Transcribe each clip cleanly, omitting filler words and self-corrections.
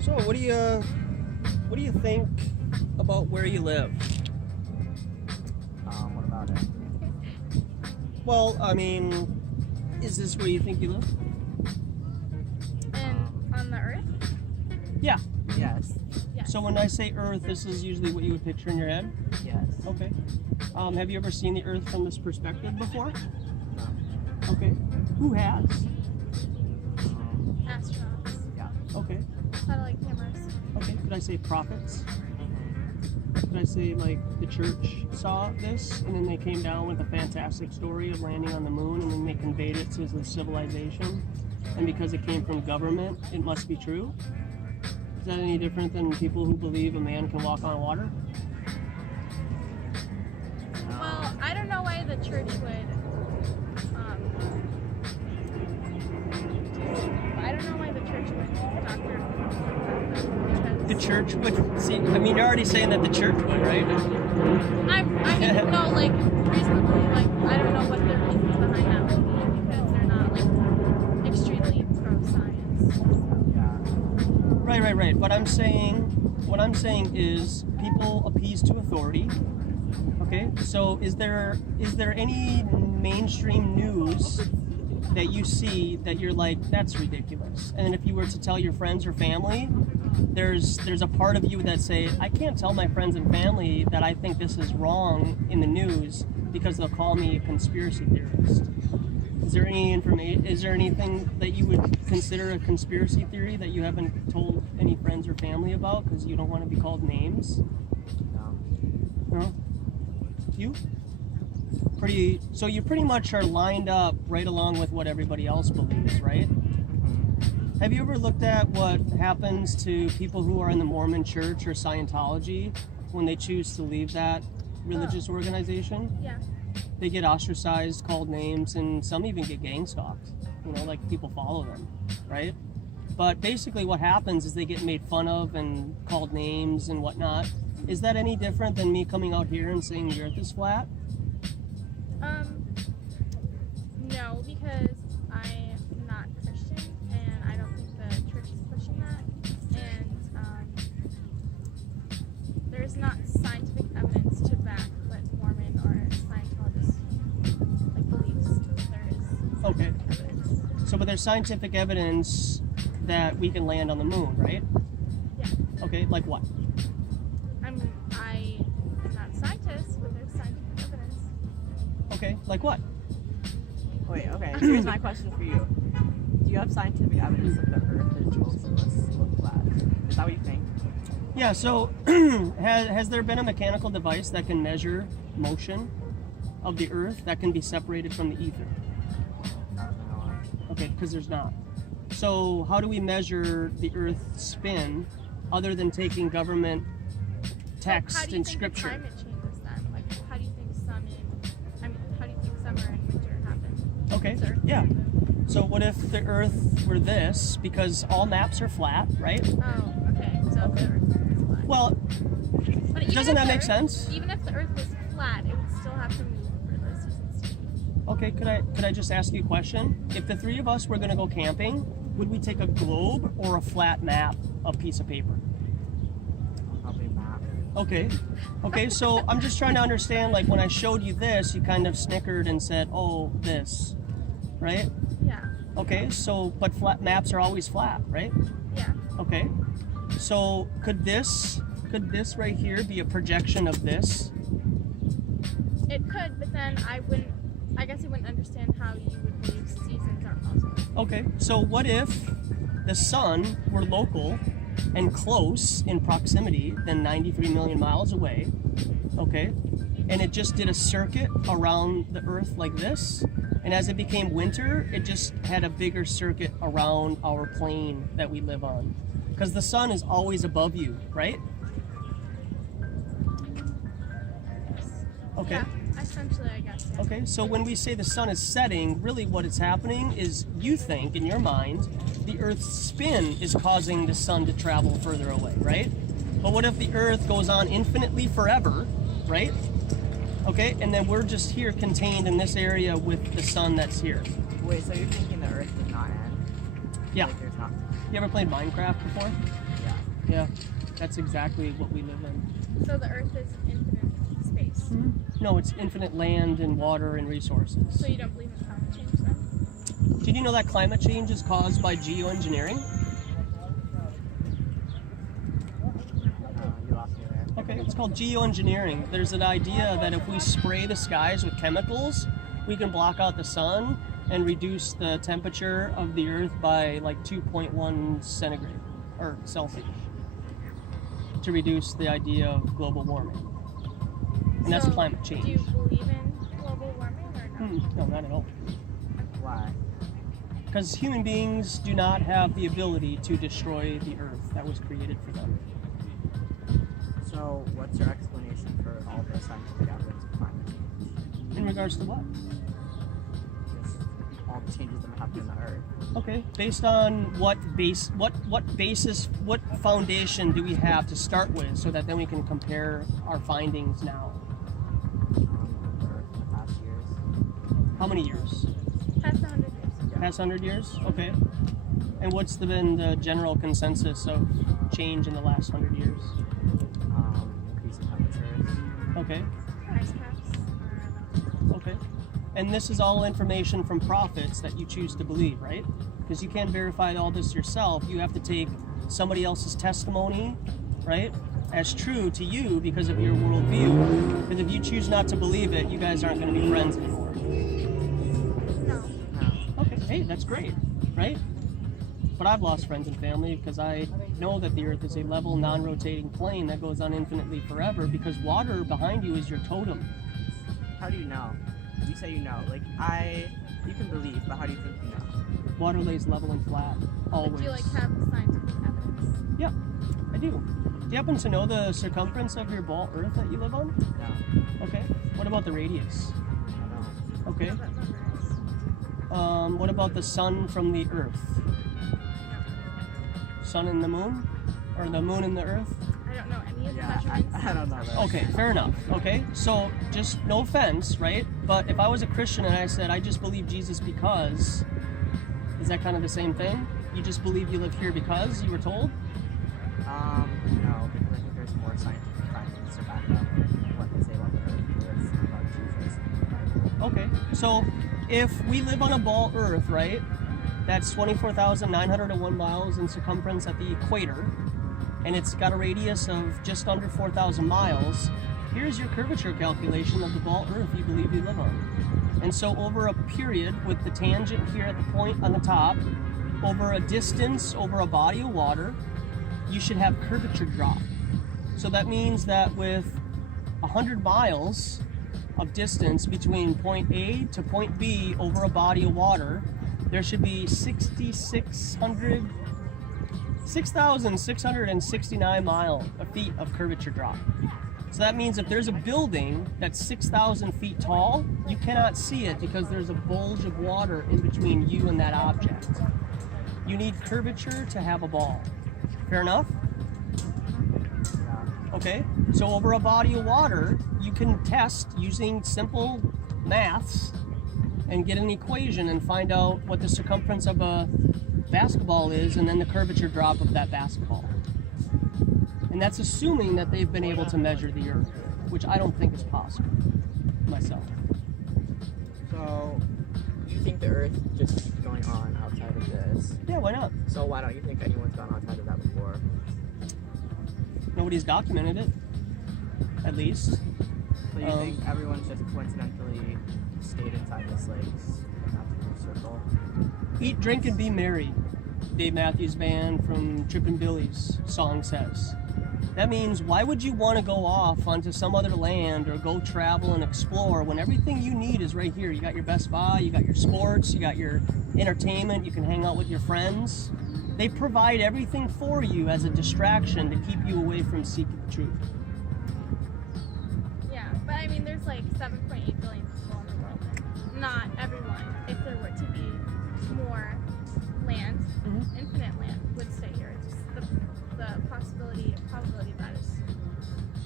So, what do you think about where you live? What about it? Well, I mean, is this where you think you live? And on the earth? Yeah. Yes. Yes. So when I say Earth, this is usually what you would picture in your head? Yes. Okay. Have you ever seen the Earth from this perspective before? No. Okay. Who has? Astronauts. Yeah. Okay. Satellite cameras. Okay. Could I say prophets? Could I say like the church saw this and then they came down with a fantastic story of landing on the moon and then they conveyed it to the civilization, and because it came from government, it must be true? Is that any different than people who believe a man can walk on water? Well, I don't know why the church would. I don't know why the church would doctor. The church would see. I mean, you're already saying that the church would, right? I mean, no, like reasonably, like I don't know what their reasons behind that would be because they're not like extremely pro science. Right. What I'm saying is people appease to authority. Okay, so is there any mainstream news that you see that you're like, that's ridiculous? And if you were to tell your friends or family, there's a part of you that say, I can't tell my friends and family that I think this is wrong in the news because they'll call me a conspiracy theorist. Is there any information? Is there anything that you would consider a conspiracy theory that you haven't told any friends or family about because you don't want to be called names? No. No. You? So you pretty much are lined up right along with what everybody else believes, right? Have you ever looked at what happens to people who are in the Mormon Church or Scientology when they choose to leave that religious organization? Yeah. They get ostracized, called names, and some even get gang stalked. You know, like people follow them, right? But basically what happens is they get made fun of and called names and whatnot. Is that any different than me coming out here and saying the earth is flat? No, because I'm not Christian, and I don't think the church is pushing that, and there's not scientific evidence to back what Mormon or Scientologist like beliefs. There is Okay. evidence. So, but there's scientific evidence that we can land on the moon, right? Yeah. Okay, like what? I'm not a scientist, but there's scientific evidence. Okay, like what? Wait, okay. Here's my question for you. Do you have scientific evidence that the Earth is supposed to look flat? Is that what you think? Yeah, so has there been a mechanical device that can measure motion of the Earth that can be separated from the ether? No. Okay, because there's not. So how do we measure the Earth's spin other than taking government text How do you and think scripture? the climate changes then? Like, how do you think how do you think summer and winter happen? Okay, Sir? yeah. So what if the Earth were this? Because all maps are flat, right? Oh, okay. So if the Earth is flat. Well, But even doesn't if that the make Earth- sense? Even if the Earth was flat, it would still have to move for the seasons to change. okay, could I just ask you a question? If the three of us were going to go camping, would we take a globe or a flat map, a piece of paper? Probably not. Okay, so I'm just trying to understand, like when I showed you this, you kind of snickered and said, oh, this, right? Yeah. Okay, so, but flat maps are always flat, right? Yeah. Okay, so could this right here be a projection of this? It could, but then I guess I wouldn't understand how you would believe seasons are possible. Okay, so what if the sun were local and close in proximity than 93 million miles away, okay, and it just did a circuit around the Earth like this, and as it became winter, it just had a bigger circuit around our plane that we live on, because the sun is always above you, right? Okay. Yeah, essentially, I guess. Yeah. Okay, so when we say the sun is setting, really what is happening is you think, in your mind, the Earth's spin is causing the sun to travel further away, right? But what if the Earth goes on infinitely forever, right? Okay, and then we're just here contained in this area with the sun that's here. Wait, so you're thinking the Earth did not end? Yeah. Like there's not. You ever played Minecraft before? Yeah. Yeah. That's exactly what we live in. So the Earth is infinite space. No, it's infinite land and water and resources. So you don't believe in climate change then? Did you know that climate change is caused by geoengineering? You lost me there. Okay, it's called geoengineering. There's an idea that if we spray the skies with chemicals, we can block out the sun and reduce the temperature of the Earth by like 2.1 centigrade or Celsius to reduce the idea of global warming. And that's So, climate change. Do you believe in global warming or no? No, not at all. Why? Because human beings do not have the ability to destroy the Earth that was created for them. So, what's your explanation for all the scientific evidence of climate change? In regards to what? Just all the changes that happen in the Earth. Okay, based on what foundation do we have to start with, so that then we can compare our findings now? The Earth in the past years. How many years? Past 100 years. Past 100 years? Okay. And what's been the general consensus of change in the last 100 years? Increasing temperatures. Okay. Ice caps. Okay. And this is all information from prophets that you choose to believe, right? Because you can't verify all this yourself. You have to take somebody else's testimony, right, as true to you because of your worldview. Because if you choose not to believe it, you guys aren't going to be friends anymore. No. No. Okay, hey, that's great, right? But I've lost friends and family because I know that the Earth is a level, non-rotating plane that goes on infinitely forever because water behind you is your totem. How do you know? You say you know. Like, you can believe, but how do you think you know? Water lays level and flat, always. But do you have scientific evidence? Yeah, I do. Do you happen to know the circumference of your ball Earth that you live on? No. Okay. What about the radius? No. Okay. No, but numbers. What about the sun from the Earth? Sun and the moon? Or the moon and the Earth? I don't know any of the Yeah, measurements. I don't know that. Okay, fair enough. Okay, so just no offense, right? But if I was a Christian and I said, I just believe Jesus because, is that kind of the same thing? You just believe you live here because you were told? No, because I think there's more scientific findings to back up what they say about the Earth is about Jesus and the Bible. Okay, so if we live on a ball Earth, right? That's 24,901 miles in circumference at the equator, and it's got a radius of just under 4,000 miles. Here's your curvature calculation of the ball Earth you believe you live on. And so over a period with the tangent here at the point on the top, over a distance, over a body of water, you should have curvature drop. So that means that with 100 miles of distance between point A to point B over a body of water, there should be 6,669 feet of curvature drop. So that means if there's a building that's 6,000 feet tall, you cannot see it because there's a bulge of water in between you and that object. You need curvature to have a ball. Fair enough? Yeah. Okay, so over a body of water, you can test using simple maths and get an equation and find out what the circumference of a basketball is and then the curvature drop of that basketball. And that's assuming that they've been able to measure the Earth, which I don't think is possible myself. So, you think the Earth just keeps going on outside of this? Yeah, why not? So why don't you think anyone's gone outside of that before? Nobody's documented it, at least. So you think everyone's just coincidentally stayed inside this like natural circle? Eat, drink, and be merry, Dave Matthews Band from Trippin' Billy's song says. That means, why would you want to go off onto some other land or go travel and explore when everything you need is right here? You got your Best Buy, you got your sports, you got your entertainment, you can hang out with your friends. They provide everything for you as a distraction to keep you away from seeking the truth. Yeah, but I mean, there's like 7.8 billion people in the world. Not everyone, if there were to be more land, infinite land, would stay here. It's just the probability of that is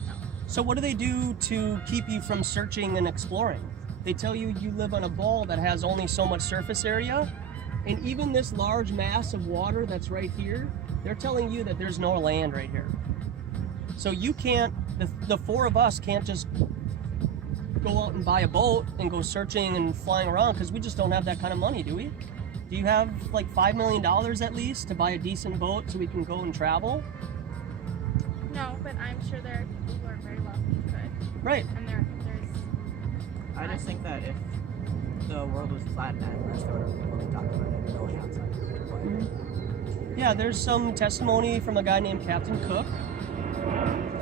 no. So what do they do to keep you from searching and exploring? They tell you you live on a ball that has only so much surface area, And even this large mass of water that's right here, they're telling you that there's no land right here. So you can't, the four of us can't just go out and buy a boat and go searching and flying around, because we just don't have that kind of money, do we? Do you have like $5 million at least to buy a decent boat so we can go and travel? No, but I'm sure there are people who are very wealthy who could. Right. And there's. I just think that if the world was flat and at first, there would have been people documented going outside. Yeah, there's some testimony from a guy named Captain Cook.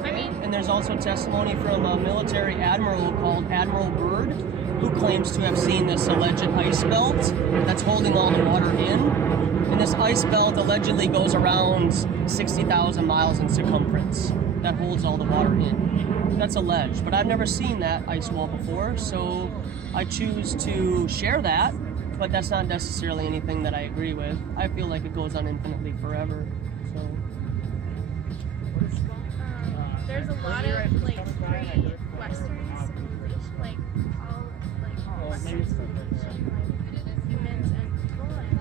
I mean, And there's also testimony from a military admiral called Admiral Byrd, who claims to have seen this alleged ice belt that's holding all the water in. And this ice belt allegedly goes around 60,000 miles in circumference that holds all the water in. That's alleged, but I've never seen that ice wall before, so I choose to share that, but that's not necessarily anything that I agree with. I feel like it goes on infinitely forever. So. there's a lot of like pre-Western civilization, like all like Western civilization, like humans and people, and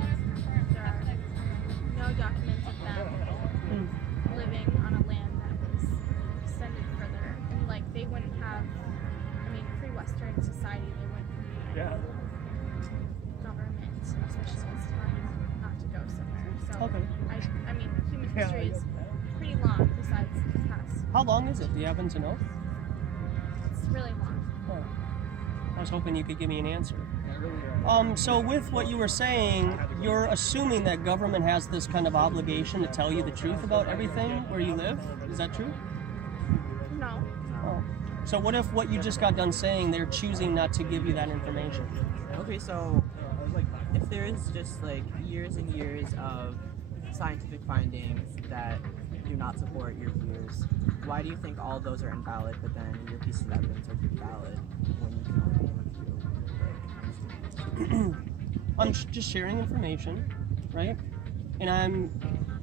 there are no documents of them living on a land that was extended further, and like they wouldn't have. I mean, pre-Western society, they wouldn't have government, especially as time not to go somewhere. So Okay. I mean, human history is pretty long. Besides the past. How long is it? Do you happen to know? It's really long. Oh. I was hoping you could give me an answer. So with what you were saying, you're assuming that government has this kind of obligation to tell you the truth about everything where you live? Is that true? No. Oh. So what if what you just got done saying, they're choosing not to give you that information? Okay, so if there is just like years and years of scientific findings that do not support your views, why do you think all those are invalid, but then your pieces of evidence are valid when you can only I'm just sharing information, right? And I'm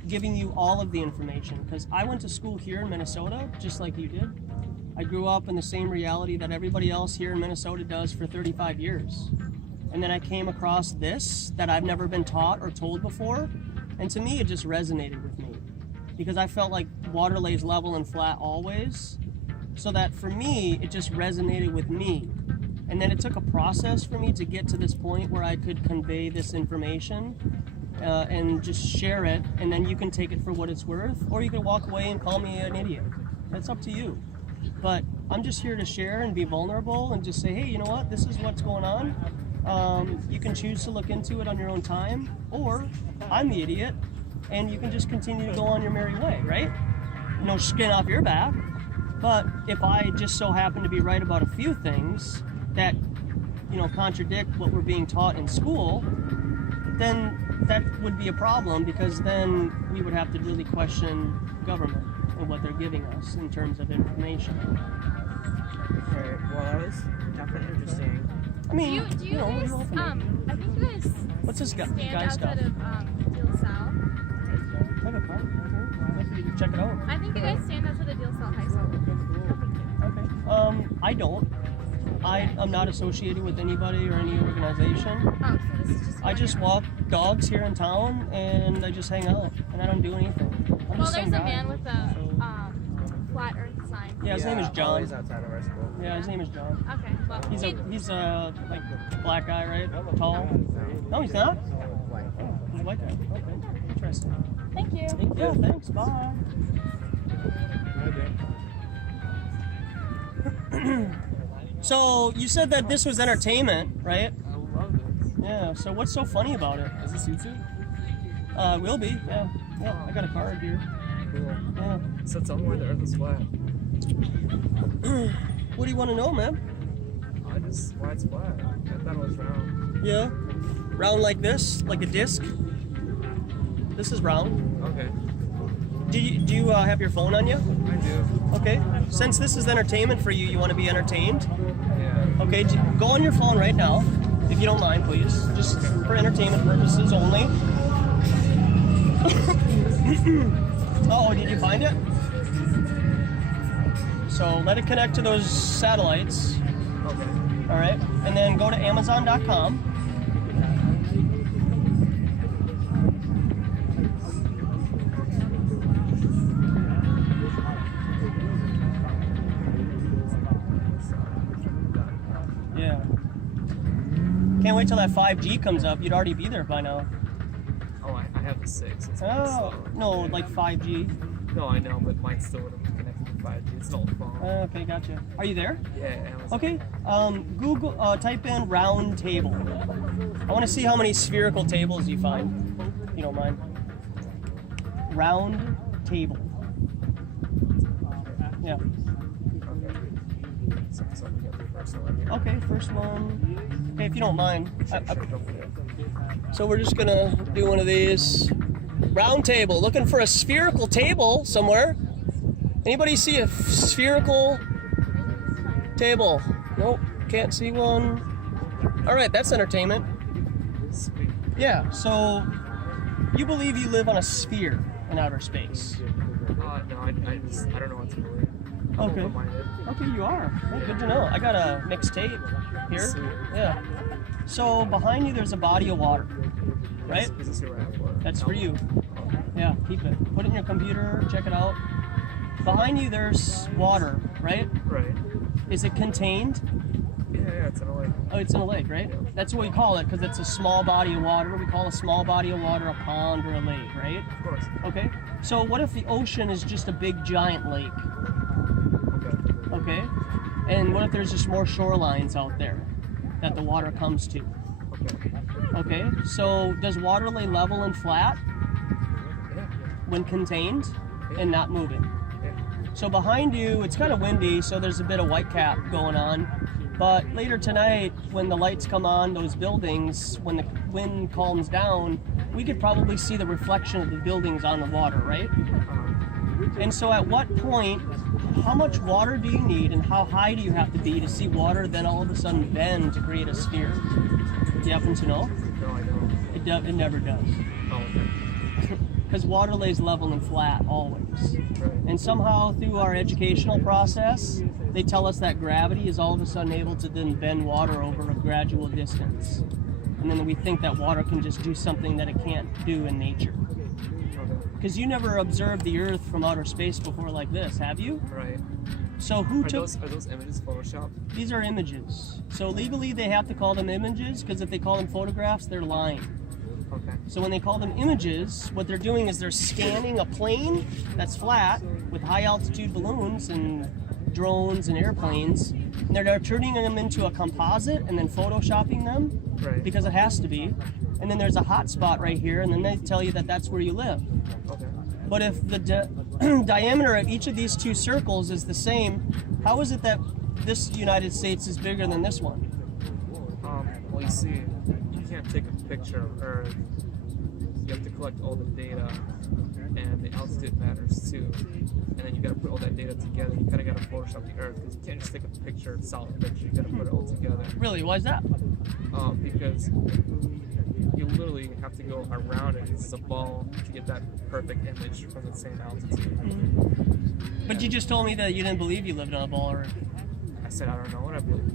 giving you all of the information because I went to school here in Minnesota, just like you did. I grew up in the same reality that everybody else here in Minnesota does for 35 years. And then I came across this that I've never been taught or told before. And to me, it just resonated with me because I felt like water lays level and flat always. So that for me, it just resonated with me. And then it took a process for me to get to this point where I could convey this information and just share it. And then you can take it for what it's worth, or you can walk away and call me an idiot. That's up to you. But I'm just here to share and be vulnerable and just say, hey, you know what? This is what's going on. You can choose to look into it on your own time, or I'm the idiot, and you can just continue to go on your merry way, right? No skin off your back. But if I just so happen to be right about a few things that, contradict what we're being taught in school, then that would be a problem, because then we would have to really question government and what they're giving us in terms of information. Right. Well, that was definitely interesting. I mean, Do you guys, we're open. I think you guys What's this guy stand stuff? outside of De La Salle. I have a card right here. You can check it out. I think you guys stand outside of De La Salle High School. Okay. I don't. I'm not associated with anybody or any organization. Oh, so this is just. I just walk dogs here in town and I just hang out and I don't do anything. I'm Well, just there's some a guy. man with a flat Earth sign. Yeah, his name is John. Always outside of our school. Yeah, his name is John. Okay. Well, He's a like black guy, right? Tall. No, he's not. He's a white guy. Okay, interesting. Thank you. Yeah, thanks. Bye. So you said that this was entertainment, right? I love this. Yeah. So what's so funny about it? Is this YouTube? Will be. Yeah. Yeah. I got a card here. Cool. Yeah. So tell me why the earth is flat. What do you want to know, man? Why it's flat. I thought it was round. Yeah. Round like this, like a disc. This is round. Okay. Do you have your phone on you? I do. Okay. Since this is entertainment for you, you want to be entertained? Yeah. Okay. Go on your phone right now, if you don't mind, please. Just for entertainment purposes only. Oh, did you find it? So let it connect to those satellites. Okay. All right. And then go to Amazon.com. Can't wait till that 5G comes up. You'd already be there by now. Oh, I have the 6. It's Oh, no, like 5G. No, I know, but mine still wouldn't be connected to 5G. It's an old phone. Okay, gotcha. Are you there? Yeah, Amazon. Okay. Google. Type in round table. I want to see how many spherical tables you find. If you don't mind. Round table. Yeah. Okay. So we got the first one here. Okay, first one. Okay, if you don't mind. Sure, don't forget. So we're just gonna do one of these. Round table. Looking for a spherical table somewhere. Anybody see a spherical table? Nope, can't see one. All right, that's entertainment. Sweet. Yeah, so you believe you live on a sphere in outer space. No, I don't know what to believe. I'm Okay. open-minded. Okay, you are. Oh, good to know. I got a mixed tape here. Sweet. Yeah. So behind you there's a body of water, right? Is this your app? That's for you. Yeah, keep it. Put it in your computer, check it out. Behind you there's water, right? Right. Is it contained? Yeah, it's in a lake. Oh, it's in a lake, right? That's what we call it because it's a small body of water. We call a small body of water a pond or a lake, right? Of course. Okay. So what if the ocean is just a big giant lake? Okay. Okay. And what if there's just more shorelines out there that the water comes to? Okay. Okay. So does water lay level and flat Yeah. when contained and not moving? Yeah. So behind you, it's kind of windy, so there's a bit of white cap going on. But later tonight, when the lights come on those buildings, when the wind calms down, we could probably see the reflection of the buildings on the water, right? And so at what point, how much water do you need and how high do you have to be to see water then all of a sudden bend to create a sphere? Do you happen to know? No, I don't. It never does. Oh, okay. Because water lays level and flat always. Right. And somehow through our educational process, they tell us that gravity is all of a sudden able to then bend water over a gradual distance. And then we think that water can just do something that it can't do in nature. Okay. Because you never observed the Earth from outer space before like this, have you? Right. So who Are took... those images photoshopped? These are images. So legally they have to call them images because if they call them photographs, they're lying. Okay. So when they call them images, what they're doing is they're scanning a plane that's flat with high altitude balloons and drones and airplanes, and they're turning them into a composite and then photoshopping them Right. because it has to be. And then there's a hot spot right here, and then they tell you that that's where you live. Okay. But if the diameter of each of these two circles is the same, how is it that this United States is bigger than this one? Well, you see, you can't take a picture of Earth. You have to collect all the data, and the altitude matters too. And then you got to put all that data together. You kind of got to Photoshop the Earth because you can't just take a picture, a solid picture. You got to put it all together. Really, why is that? Because you literally have to go around it. It's a ball to get that perfect image from the same altitude. But you just told me that you didn't believe you lived on a ball Earth. I said I don't know what I believe.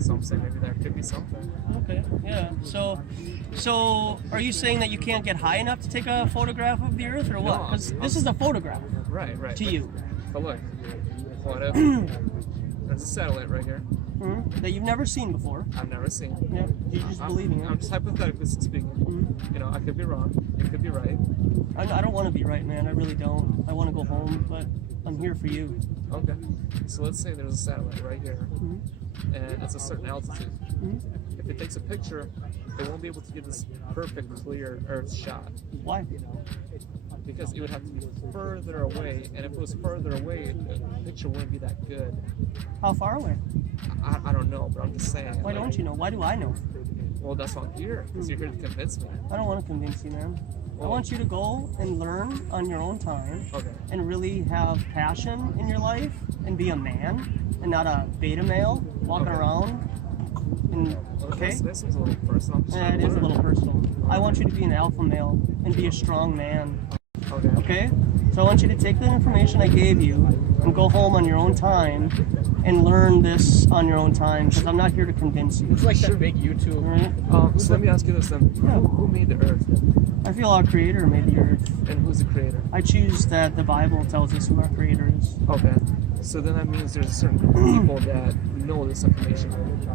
So I'm saying maybe there could be something. Okay, yeah. So are you saying that you can't get high enough to take a photograph of the Earth, or what? No, Because this is a photograph Right. to you But look, what if there's a satellite right here that you've never seen before. I've never seen. Yeah, you're just believing I'm it. just hypothetically speaking. You know, I could be wrong. You could be right. I don't want to be right, man. I really don't. I want to go home, but I'm here for you. Okay. So let's say there's a satellite right here, and it's a certain altitude. If it takes a picture, it won't be able to get this perfect, clear Earth shot Why? because it would have to be further away, and if it was further away, the picture wouldn't be that good. How far away? I don't know, but I'm just saying. Why don't you know? Why do I know? Well, that's why I'm here, because you're here to convince me. I don't want to convince you, man. I want you to go and learn on your own time Okay. and really have passion in your life and be a man and not a beta male walking Okay. around. And, Well, okay? this seems a little personal. I'm just Yeah, trying it to is a learn. little personal. I want you to be an alpha male and be a strong man. Okay. Okay? So I want you to take the information I gave you and go home on your own time and learn this on your own time because I'm not here to convince you. It's like that big YouTube. All right? So let me ask you this then. Yeah. Who made the Earth? I feel our creator made the earth. And who's the creator? I choose that the Bible tells us who our creator is. Okay. So then that means there's a certain group of people that know this information,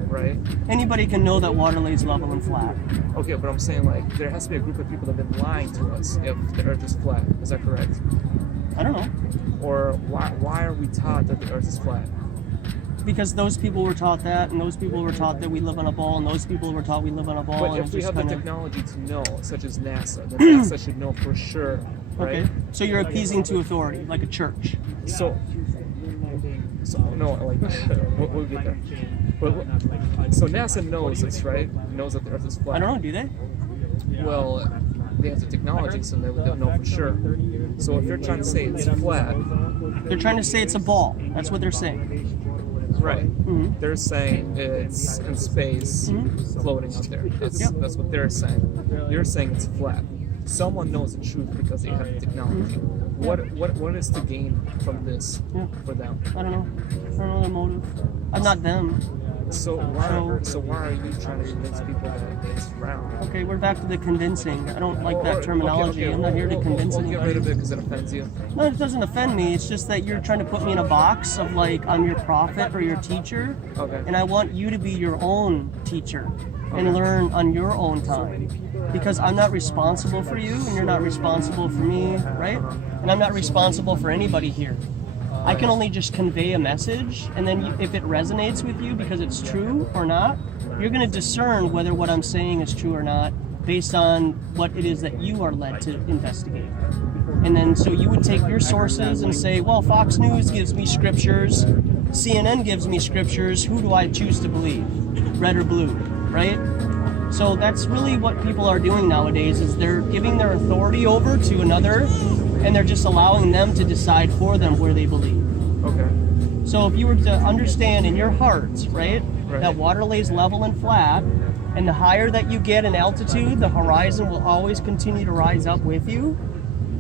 right? Anybody can know that water lays level and flat. Okay, but I'm saying like there has to be a group of people that have been lying to us if the Earth is flat. Is that correct? I don't know. Or why are we taught that the Earth is flat? Because those people were taught that, and those people were taught that we live on a ball, and those people were taught we live on a ball. But and if we just have the kinda... technology to know, such as NASA, then NASA should know for sure, right? Okay. So you're appeasing to authority, like a church. So no, like we'll get there. But so NASA knows this, right? Knows that the Earth is flat. I don't know. Do they? Well, they have the technology, so they'll know for sure. So if you're trying to say it's flat, They're trying to say it's a ball. That's what they're saying. right? Mm-hmm. They're saying it's in space, floating out there. That's what they're saying. You're saying it's flat. Someone knows the truth because they have the technology. What is to gain from this for them? I don't know. I don't know their motive. I'm not them. So why are you trying to convince people that it's round? Okay, we're back to the convincing. I don't like that Or- terminology. I'm not here to convince We'll get anybody. rid of it because it offends you. No, it doesn't offend me. It's just that you're trying to put me in a box of like I'm your prophet or your teacher, Okay. and I want you to be your own teacher and Okay. learn on your own time. Because I'm not responsible for you, and you're not responsible for me, right? And I'm not responsible for anybody here. I can only just convey a message, and then if it resonates with you because it's true or not, you're going to discern whether what I'm saying is true or not based on what it is that you are led to investigate. And then so you would take your sources and say, well, Fox News gives me scriptures, CNN gives me scriptures, who do I choose to believe? Red or blue, right? So that's really what people are doing nowadays is they're giving their authority over to another and they're just allowing them to decide for them where they believe. Okay. So if you were to understand in your heart, right, Right. that water lays level and flat, and the higher that you get in altitude, the horizon will always continue to rise up with you.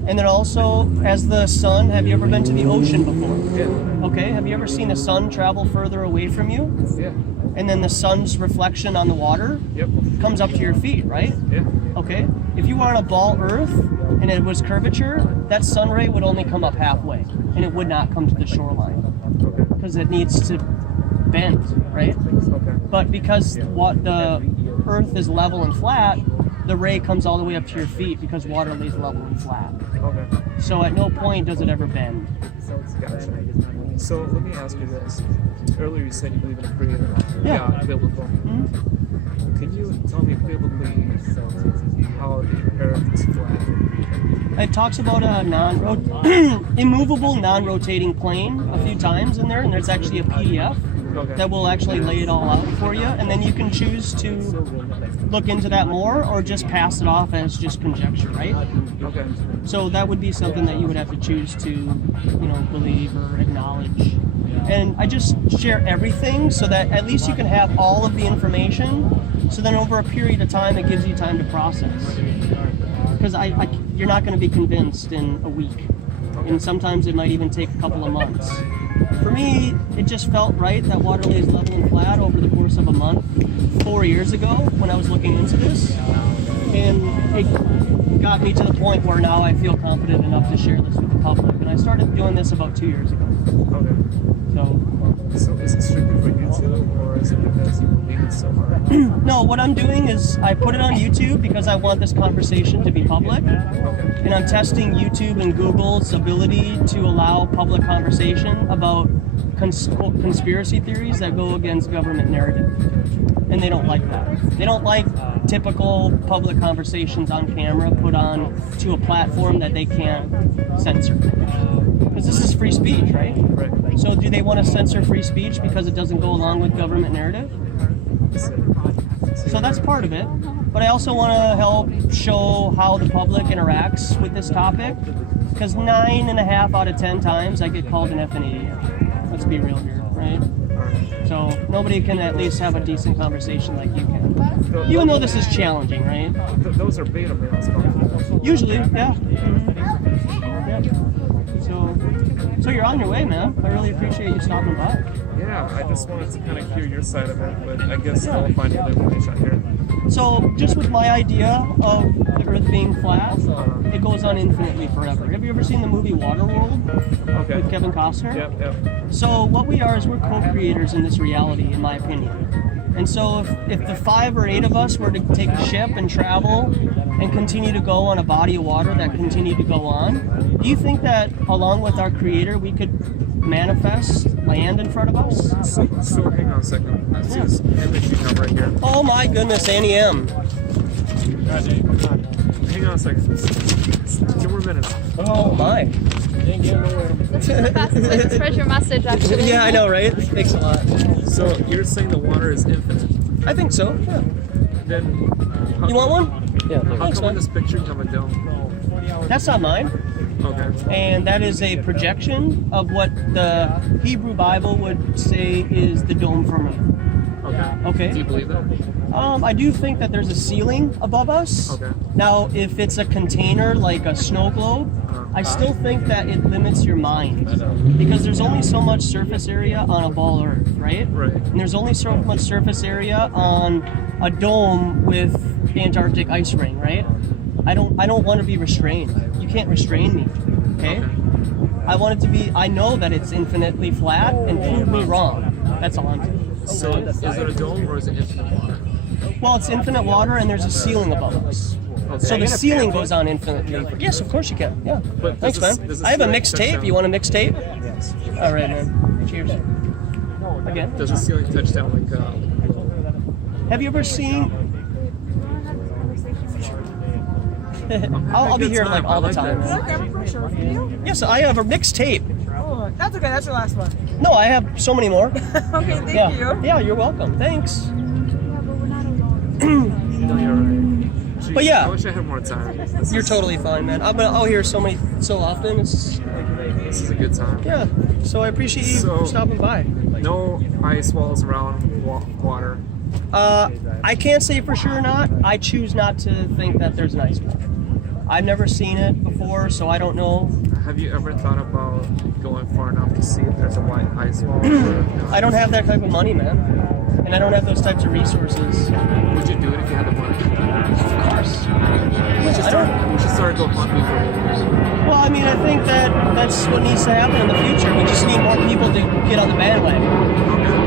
And then also, as the sun, have you ever been to the ocean before? Yeah. Okay, have you ever seen the sun travel further away from you? Yeah. And then the sun's reflection on the water Yep. comes up to your feet, right? Yeah. Okay, if you were on a ball earth and it was curvature, that sun ray would only come up halfway and it would not come to the shoreline Okay. because it needs to bend, right? Okay. But because what the earth is level and flat, the ray comes all the way up to your feet because water lays level and flat. Okay. So at no point does it ever bend. Gotcha. So let me ask you this. Earlier you said you believe in a creator. Yeah. Biblical. Mhm. Can you tell me biblically how the earth is flat? It talks about a immovable, non-rotating plane a few times in there, and there's actually a PDF Okay. that will actually lay it all out for you, and then you can choose to look into that more or just pass it off as just conjecture, right? Okay. So that would be something that you would have to choose to, believe or acknowledge. And I just share everything so that at least you can have all of the information. So then over a period of time, it gives you time to process. Because you're not going to be convinced in a week. And sometimes it might even take a couple of months. For me, it just felt right that water lays level and flat over the course of a month, 4 years ago when I was looking into this. And it got me to the point where now I feel confident enough to share this with the public. And I started doing this about 2 years ago. Okay. So is it strictly for YouTube or is it because you believe it so hard? No, what I'm doing is I put it on YouTube because I want this conversation to be public. Okay. And I'm testing YouTube and Google's ability to allow public conversation about conspiracy theories that go against government narrative. And they don't like that. They don't like typical public conversations on camera put on to a platform that they can't censor. Because this is free speech, right? Right. So do they want to censor free speech because it doesn't go along with government narrative? So that's part of it. But I also want to help show how the public interacts with this topic. Because 9.5 out of 10 times I get called an effing idiot. Let's be real here, right? So nobody can at least have a decent conversation like you can. Even though this is challenging, right? Those are beta males. Usually, yeah. Yeah. So you're on your way, man. I really appreciate you stopping by. Yeah, I just wanted to kind of hear your side of it, but I guess I'll find other information out here. So just with my idea of the Earth being flat, it goes on infinitely forever. Have you ever seen the movie Waterworld Okay. with Kevin Costner? Yep. So what we are is we're co-creators in this reality, in my opinion. And so if the 5 or 8 of us were to take a ship and travel and continue to go on a body of water that continued to go on, do you think that along with our creator we could manifest land in front of us? So hang on a second. This is energy number right here. Oh my goodness, Annie M. Hang on a second. 2 more minutes. Oh my. This is the fastest way to spread your message, actually. Yeah, I know, right? Thanks a lot. So you're saying the water is infinite? I think so. Yeah. Then how, You want one? Yeah. how Thanks, come in man. this picture you have a dome? That's not mine. Okay. And that is a projection of what the Hebrew Bible would say is the dome from Earth. Okay. Okay. Do you believe that? I do think that there's a ceiling above us. Okay. Now, if it's a container like a snow globe, I still think that it limits your mind because there's only so much surface area on a ball Earth, right? Right. And there's only so much surface area on a dome with Antarctic ice ring, right? I don't want to be restrained. You can't restrain me, okay? I want it to be. I know that it's infinitely flat, and prove me wrong. That's all I'm saying. So is it a dome or is it infinite water? Well, it's infinite water, and there's a ceiling above us. So the ceiling goes on infinitely. Yes, of course you can. Yeah. But Thanks, does man. this I have a ceiling touch mixtape. down? You want a mixtape? Yes. All right, man. Cheers. Again. Does the ceiling touch down like Have you ever seen? I'll be here like all the time. Can I grab a brochure for you? Yes, I have a mixtape. Oh, that's okay. That's your last one. No, I have so many more. Okay, thank Yeah. you. Yeah, you're welcome. Thanks. No, you're right. Gee, But yeah. I wish I had more time. You're totally fine, man. I'll hear so often. It's This is a good time. yeah. So I appreciate you So- stopping by. No ice walls around water. I can't say for sure or not. I choose not to think that there's an ice wall. I've never seen it before, so I don't know. Have you ever thought about going far enough to see if there's a white ice wall? I don't have that type of money, man. And I don't have those types of resources. Would you do it if you had the money? Of course. We should start a GoFundMe for it. Well, I mean, I think that's what needs to happen in the future. We just need more people to get on the bandwagon,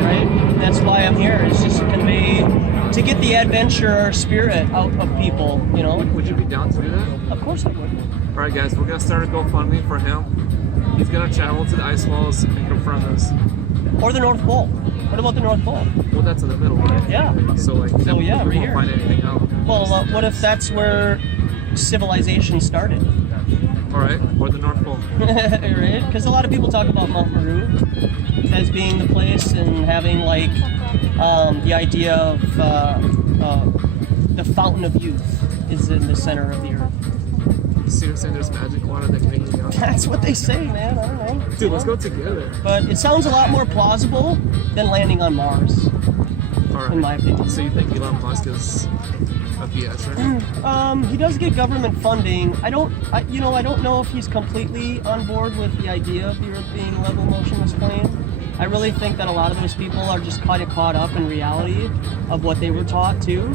right? That's why I'm here. It's just to get the adventure spirit out of people, you know? Would you be down to do that? Of course I would. All right, guys, we're gonna start a GoFundMe for him. He's gonna travel to the ice walls and confront us. Or the North Pole. What about the North Pole? Well, that's in the middle, right? Yeah. So like, then yeah, we right won't here. find anything out. Well, what if that's where civilization started? All right, or the North Pole. Right? Because a lot of people talk about Mount Meru as being the place and having like the idea of the fountain of youth is in the center of the earth. So you're saying there's magic water that can make you young? That's what they say, man. I don't know. Dude, let's go together. But it sounds a lot more plausible than landing on Mars, All right. in my opinion. So you think Elon Musk is a BS, right? He does get government funding. I don't know if he's completely on board with the idea of the Earth being a level motionless plane. I really think that a lot of those people are just kind of caught up in reality of what they were taught too,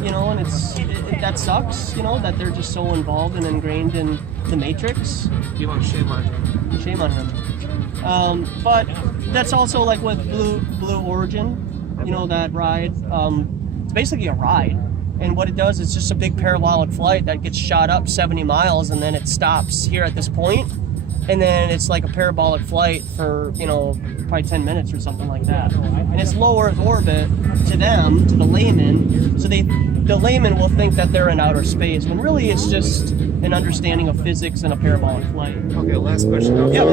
you know, and that sucks, you know, that they're just so involved and ingrained in the matrix. Elon, shame on him. Shame on him. But that's also like with Blue Origin, you know, that ride. It's basically a ride. And what it does is just a big parabolic flight that gets shot up 70 miles and then it stops here at this point. And then it's like a parabolic flight for, you know, probably 10 minutes or something like that. And it's low Earth orbit to them, to the layman. So the layman will think that they're in outer space, when really it's just an understanding of physics and a parabolic flight. Okay, last question. Yeah.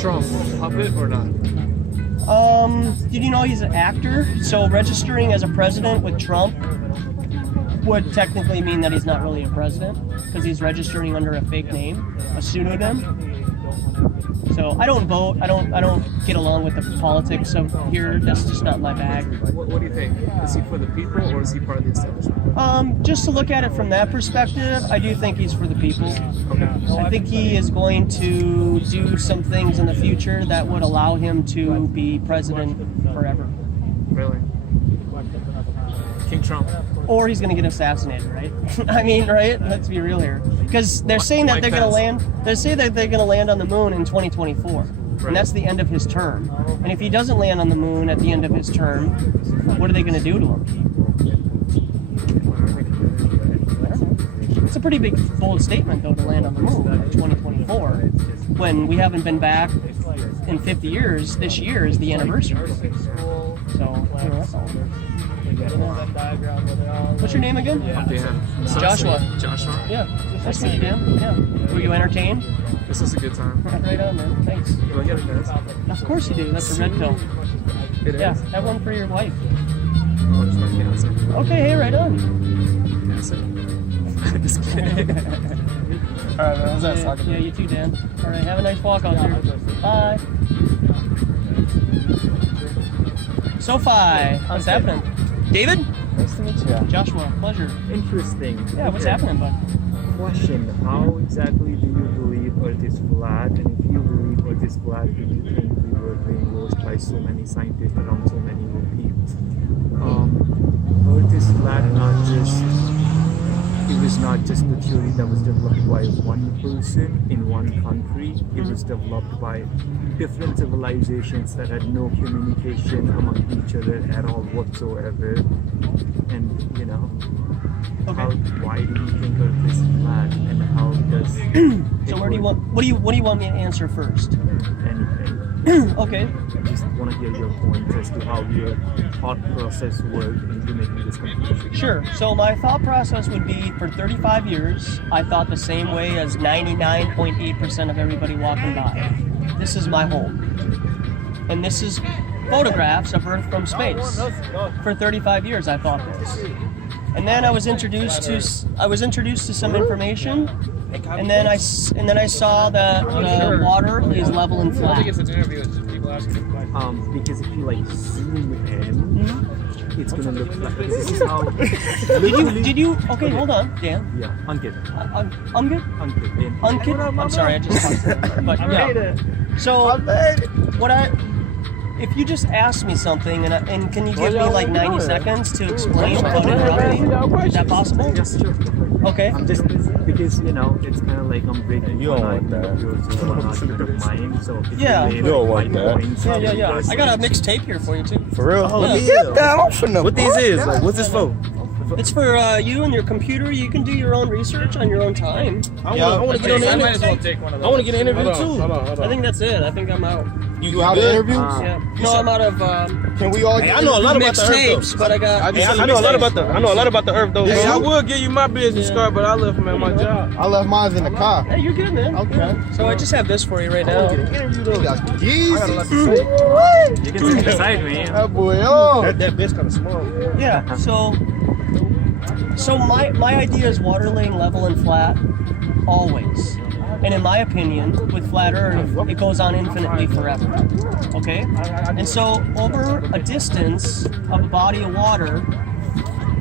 Trump, puppet or not? Did you know he's an actor? So registering as a president with Trump would technically mean that he's not really a president because he's registering under a fake name, a pseudonym. So I don't vote. I don't get along with the politics of here. That's just not my bag. What do you think? Is he for the people or is he part of the establishment? Just to look at it from that perspective, I do think he's for the people. Okay. I think he is going to do some things in the future that would allow him to be president forever. Really? Trump. or he's going to get assassinated, right? I mean, right? Let's be real here, because they're saying that Mike they're going to Pence. land. They're saying that they're going to land on the moon in 2024, and that's the end of his term. And if he doesn't land on the moon at the end of his term, what are they going to do to him? It's a pretty big, bold statement, though, to land on the moon in 2024, when we haven't been back in 50 years. This year is the anniversary. So, that's all. What's your name again? I'm Dan. Joshua. Joshua. Yeah. Nice to meet you, Dan. Yeah. Were you entertained? This is a good time. Right on, man. Thanks. Do I get a pass? Of course you do. That's a red pill. It Yeah. is? Have one for your wife. Oh, just my fiance. Okay, hey, right on. Fiance. Just kidding. Alright, man, what's that Yeah, talking yeah, you too, Dan. All right, have a nice walk out there. Bye. SoFi, how's happening? David? Nice to meet you. Joshua, pleasure. Interesting. Yeah, what's Okay. happening, bud? Question: how exactly do you believe Earth is flat? And if you believe Earth is flat, do you think we were brainwashed by so many scientists around so many people? Earth is flat, it was not just the theory that was developed by one person in one country. It was developed by different civilizations that had no communication among each other at all whatsoever. And why do you think Earth is flat, and how does So where do you want? What do you want me to answer first? anything? Okay. I just want to hear your points as to how your thought process worked into making this conclusion. Sure. So my thought process would be, for 35 years, I thought the same way as 99.8% of everybody walking by. This is my home, and this is photographs of Earth from space. For 35 years, I thought this, and then I was introduced to some information, and then I saw that the water is level and I flat. think it's an interview. It's just people asking questions. Because if you zoom in, it's gonna look like this is how. Did you? Okay, hold on, Dan. Yeah, Ankit. I'm good. Unkid? I'm sorry, I just talked to him. But yeah. So if you just ask me something, and can you give me like 90 seconds to explain without interrupting? Is that possible? Yes, sure. Okay. I'm just because it's kind of like I'm breaking You don't one want that. argument of yours to one argument of mine. So if Yeah. you You don't want that. Yeah. I got a mixed tape here for you too. For real? Oh, yeah. Get that off from the What these is? Like, what's this for? It's for you and your computer. You can do your own research on your own time. I want to get on the I might as well interview. take one of I those. want to get an interview too. I think that's it. I think I'm out. You out of interviews? Yeah. No, I'm out of Can we all Hey, get I know a lot about mixed the Earth tapes, though. but I got. Hey, I know a lot about the Earth though. Hey, Hey, I I would would give you my business card, but I left them at my job. I left mine in the car. Hey, you're good, man. Okay. So I just have this for you right now. Jesus. you can sit beside me. That boy, oh. That bitch kind of small. Yeah. So my idea is water laying level and flat, always. And in my opinion, with flat Earth, it goes on infinitely forever. Okay? And so over a distance of a body of water,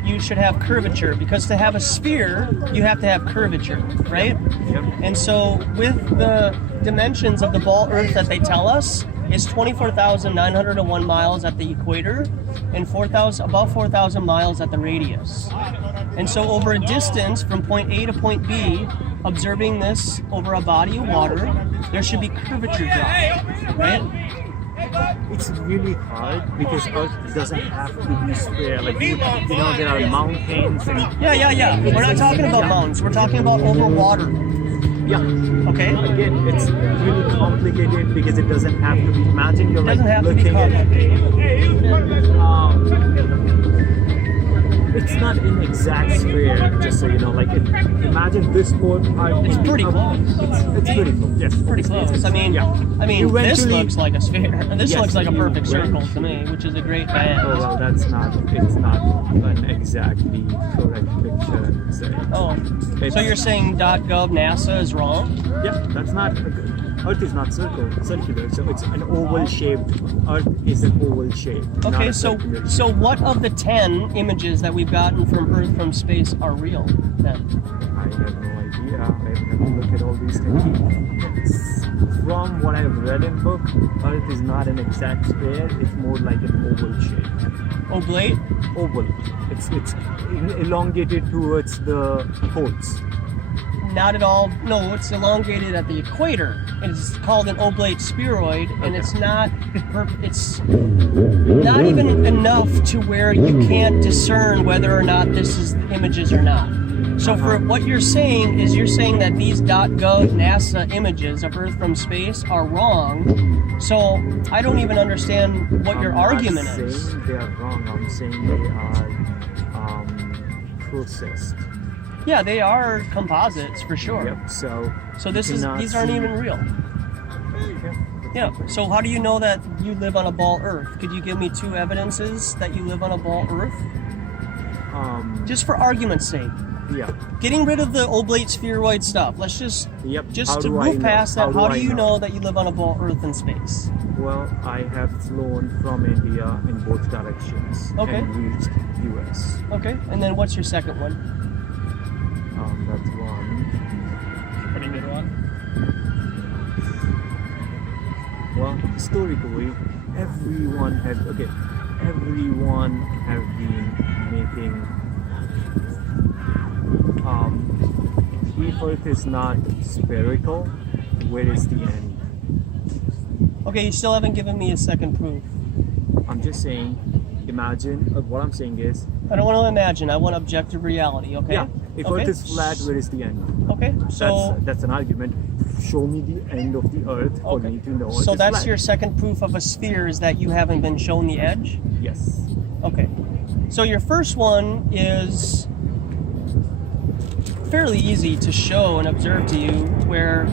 you should have curvature, because to have a sphere, you have to have curvature, right? Yep. And so with the dimensions of the ball Earth that they tell us, is 24,901 miles at the equator and about 4,000 miles at the radius. And so over a distance from point A to point B, observing this over a body of water, there should be curvature drop, right? It's really hard because Earth doesn't have to be square. Like there are mountains and Yeah. We're not talking about mountains. We're talking about over water. yeah. Okay? Again, it's really complicated because it doesn't have to be. Imagine you're It doesn't like have to be looking at. complicated. It's not an exact square, just so you know. Like, imagine this whole part. It's pretty close. It's pretty close. Yes, Pretty close. I mean, this Eventually- looks like a sphere. This Yes, looks like a perfect you circle to me, which is a great Oh band. well, it's not an exactly correct picture. So, Oh, so you're saying .gov NASA is wrong? yeah, that's not. Earth is not circular, so it's an oval shaped. Earth is an oval shape. not Okay, a so circular so shape. what of the 10 images that we've gotten from Earth from space are real then? I have no idea. I have to look at all these things. From what I've read in book, Earth is not an exact square. It's more like an oval shape. Oblate? Oval. It's elongated towards the poles. Not at all. No, it's elongated at the equator. It's called an oblate spheroid, and it's not. It's not even enough to where you can't discern whether or not this is images or not. So for what you're saying is you're saying that these .gov NASA images of Earth from space are wrong. So I don't even understand what your argument I'm not is. saying they are wrong. I'm saying they are processed. Yeah, they are composites for sure. Yep. So These aren't even real. Yeah. So how do you know that you live on a ball Earth? Could you give me 2 evidences that you live on a ball Earth? Just for argument's sake. Yeah. Getting rid of the oblate spheroid stuff. Let's just How to do I move know? past that. How do I you know that you live on a ball Earth in space? Well, I have flown from India in both directions Okay. and reached US. Okay. And then what's your second one? That's one. Pretty good one. Well, historically, everyone have been making. If Earth is not spherical, where is the end? Okay, you still haven't given me a second proof. I'm just saying. Imagine. What I'm saying is. I don't want to imagine. I want objective reality. Okay. Yeah. If Okay. Earth is flat, where is the end? Okay. So. That's an argument. Show me the end of the Earth for Okay. me to know. So Earth is that's flat. your second proof of a sphere is that you haven't been shown the edge? Yes. Okay. So your first one is fairly easy to show and observe to you where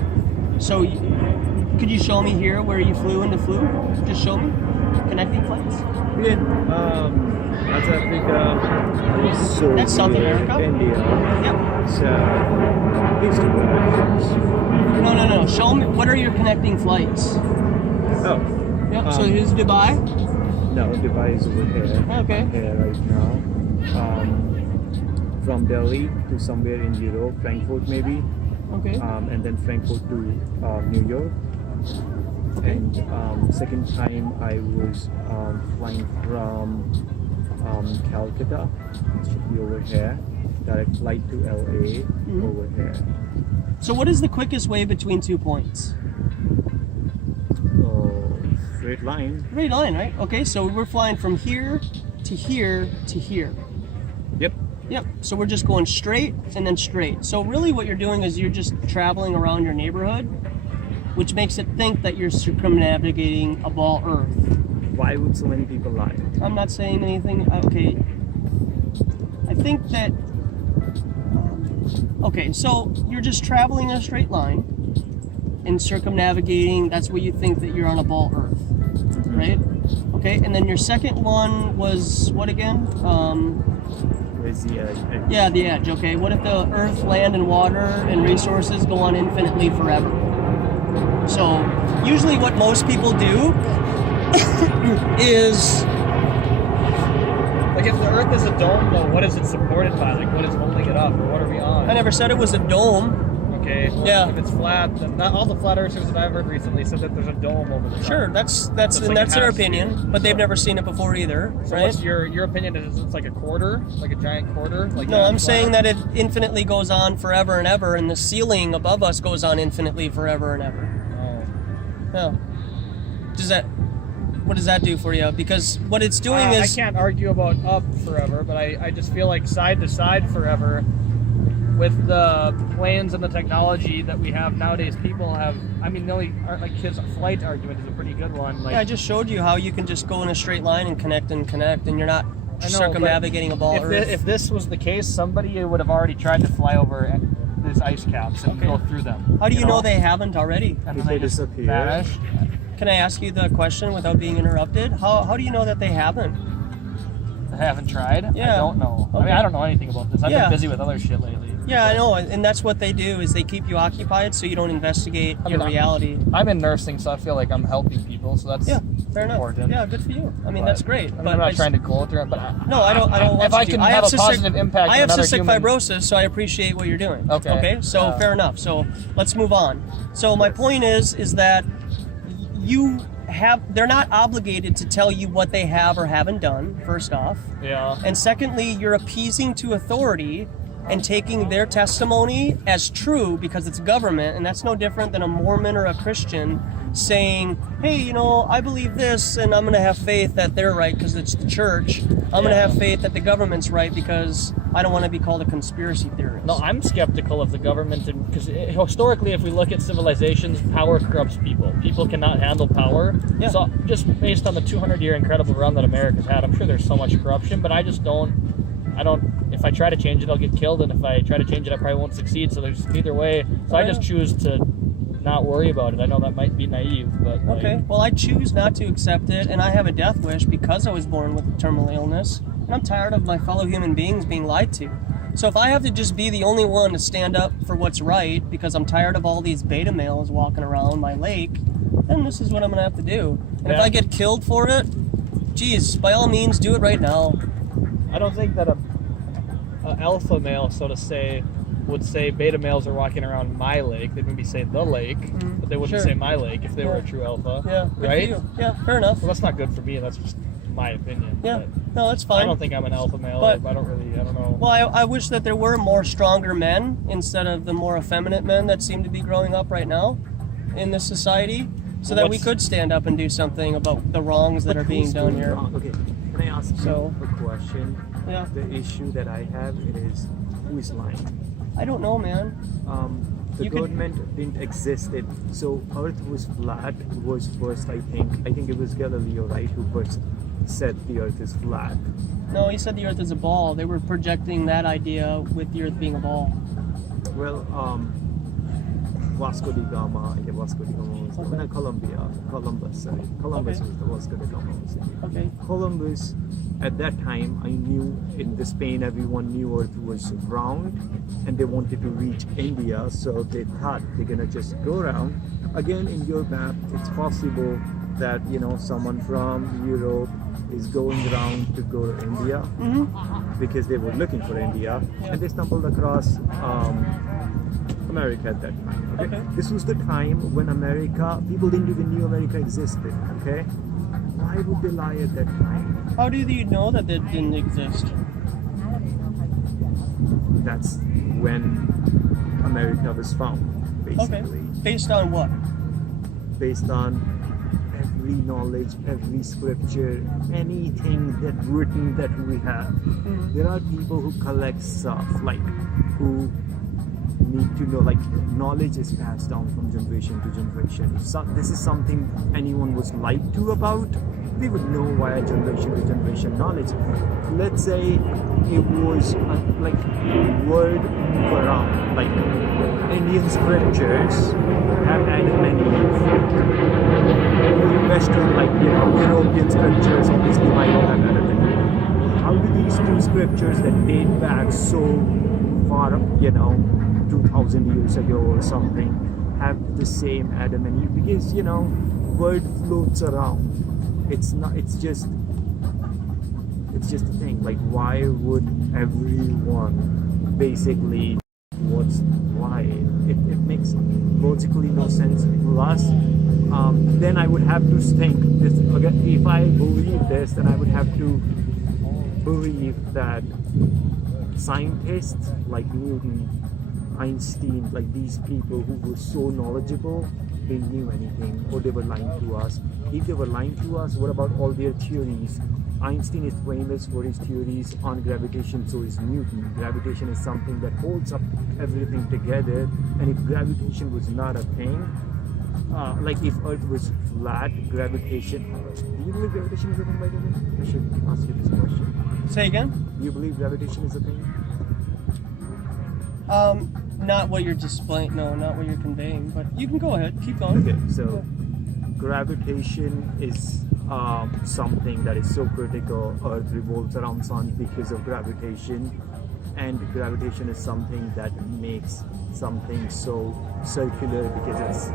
could you show me here where you flew into flew? Just show me. Connecting flights? That's Africa. So That's South America? India. Yep. So these 2 directions. No. Show me what are your connecting flights? Oh. Yep. So here's Dubai. No, Dubai is over here. Okay. I'm here right now. From Delhi to somewhere in Europe, Frankfurt maybe, Okay. and then Frankfurt to New York. Okay. And second time I was flying from Calcutta, it should be over here. Direct flight to LA over here. So what is the quickest way between 2 points? Straight line. Straight line, right? Okay, so we're flying from here to here to here. Yep. Yep. So we're just going straight and then straight. So really what you're doing is you're just traveling around your neighborhood, which makes it think that you're circumnavigating a ball Earth. Why would so many people lie? I'm not saying anything. Okay. I think that. Okay, so you're just traveling in a straight line and circumnavigating. That's where you think that you're on a ball Earth, right? Okay, and then your second one was what again? Where's the edge? Yeah, the edge. Okay, what if the Earth, land, and water and resources go on infinitely forever? So usually, what most people do is. Like if the Earth is a dome, though, what is it supported by? Like what is holding it up, or what are we on? I never said it was a dome. Okay. Well, Yeah. If it's flat, then not all the flat earthers that I've heard recently said that there's a dome over the top. Sure, that's So it's like their a half opinion, sphere. but they've never seen it before either, So right? what's your opinion is it's like a quarter, like a giant quarter? Like No, that I'm flat? saying that it infinitely goes on forever and ever, and the ceiling above us goes on infinitely forever and ever. Oh. Yeah. What does that do for you? Because what it's doing I is can't argue about up forever, but I just feel like side to side forever with the planes and the technology that we have nowadays. People have, I mean, like his flight argument is a pretty good one. Like, yeah, I just showed you how you can just go in a straight line and connect, and you're not I know, circumnavigating a ball if, Earth. if this was the case, somebody would have already tried to fly over these ice caps and go through them. How do you know they haven't already? And They disappear. vanished. Can I ask you the question without being interrupted? How do you know that they haven't? I haven't tried. Yeah. I don't know. I Okay. mean, I don't know anything about this. I've Yeah. been busy with other shit lately. Yeah, I know, and that's what they do is they keep you occupied so you don't investigate I your mean, reality. I'm in nursing, so I feel like I'm helping people. So that's Yeah, fair enough. important. Yeah, good for you. I mean, But- that's great. I mean, But I'm not I trying to go through it, but No, I don't want if I you to. can I have a cystic- positive impact I on have another cystic human. fibrosis, so I appreciate what you're doing. Okay. Okay. So fair enough. So let's move on. So my point is that you they're not obligated to tell you what they have or haven't done, first off. Yeah. And secondly, you're appeasing to authority and taking their testimony as true because it's government, and that's no different than a Mormon or a Christian saying, hey, you know, I believe this, and I'm going to have faith that they're right because it's the church. I'm going to have faith that the government's right because I don't want to be called a conspiracy theorist. No, I'm skeptical of the government, because historically, if we look at civilizations, power corrupts people. People cannot handle power. Yeah. So just based on the 200-year incredible run that America's had, I'm sure there's so much corruption, but I don't, if I try to change it, I'll get killed, and if I try to change it, I probably won't succeed, so there's either way. So I just choose to not worry about it. I know that might be naive, but... Okay, well, I choose not to accept it, and I have a death wish because I was born with a terminal illness, and I'm tired of my fellow human beings being lied to. So if I have to just be the only one to stand up for what's right because I'm tired of all these beta males walking around my lake, then this is what I'm going to have to do. And if I get killed for it, geez, by all means, do it right now. I don't think that a alpha male, so to say, would say beta males are walking around my lake. They'd maybe say the lake, but they wouldn't say my lake if they were a true alpha. Yeah, good right? for you. Yeah, fair enough. Well, that's not good for me. That's just my opinion. Yeah, but no, that's fine. I don't think I'm an alpha male. But- I don't know. Well, I wish that there were more stronger men instead of the more effeminate men that seem to be growing up right now in this society, so that we could stand up and do something about the wrongs that are being done here. Okay, can I ask you a question? Yeah. The issue that I have is who is lying? I don't know, man. The government didn't exist. So Earth was flat was first, I think it was Galileo, right, who first said the Earth is flat. No, he said the Earth is a ball. They were projecting that idea with the Earth being a ball. Well, Vasco da Gama was Columbus was the Vasco da Gama was. Okay. Columbus, at that time, I knew in Spain everyone knew Earth was round, and they wanted to reach India, so they thought they're gonna just go around. Again, in your map, it's possible that someone from Europe is going around to go to India because they were looking for India, and they stumbled across America at that time. Okay? This was the time when people didn't even know America existed. Okay, why would they lie at that time? How do you know that it didn't exist? That's when America was found, basically. Okay. Based on what? Based on every knowledge, every scripture, anything that written that we have. There are people who collect stuff, who need to know, knowledge is passed down from generation to generation. So this is something anyone was lied to about, they would know via generation to generation knowledge. Let's say it was word move around, Indian scriptures have Adam and Eve. Western, European scriptures obviously might not have Adam and Eve. How do these two scriptures that date back so far, 2,000 years ago or something, have the same Adam and Eve? Because word floats around. It's just a thing. Why would everyone basically why? It makes logically no sense. Plus, then I would have to think this again. If I believe this, then I would have to believe that scientists like Newton, Einstein, these people who were so knowledgeable, they knew anything, or they were lying to us. If they were lying to us, what about all their theories? Einstein is famous for his theories on gravitation, so is Newton. Gravitation is something that holds up everything together, and if gravitation was not a thing, if Earth was flat, gravitation... Do you believe gravitation is a thing, by the way? I should ask you this question. Say again? Do you believe gravitation is a thing? Not what you're displaying. No, not what you're conveying. But you can go ahead. Keep going. Okay, so gravitation is something that is so critical. Earth revolves around sun because of gravitation, and gravitation is something that makes something so circular because it's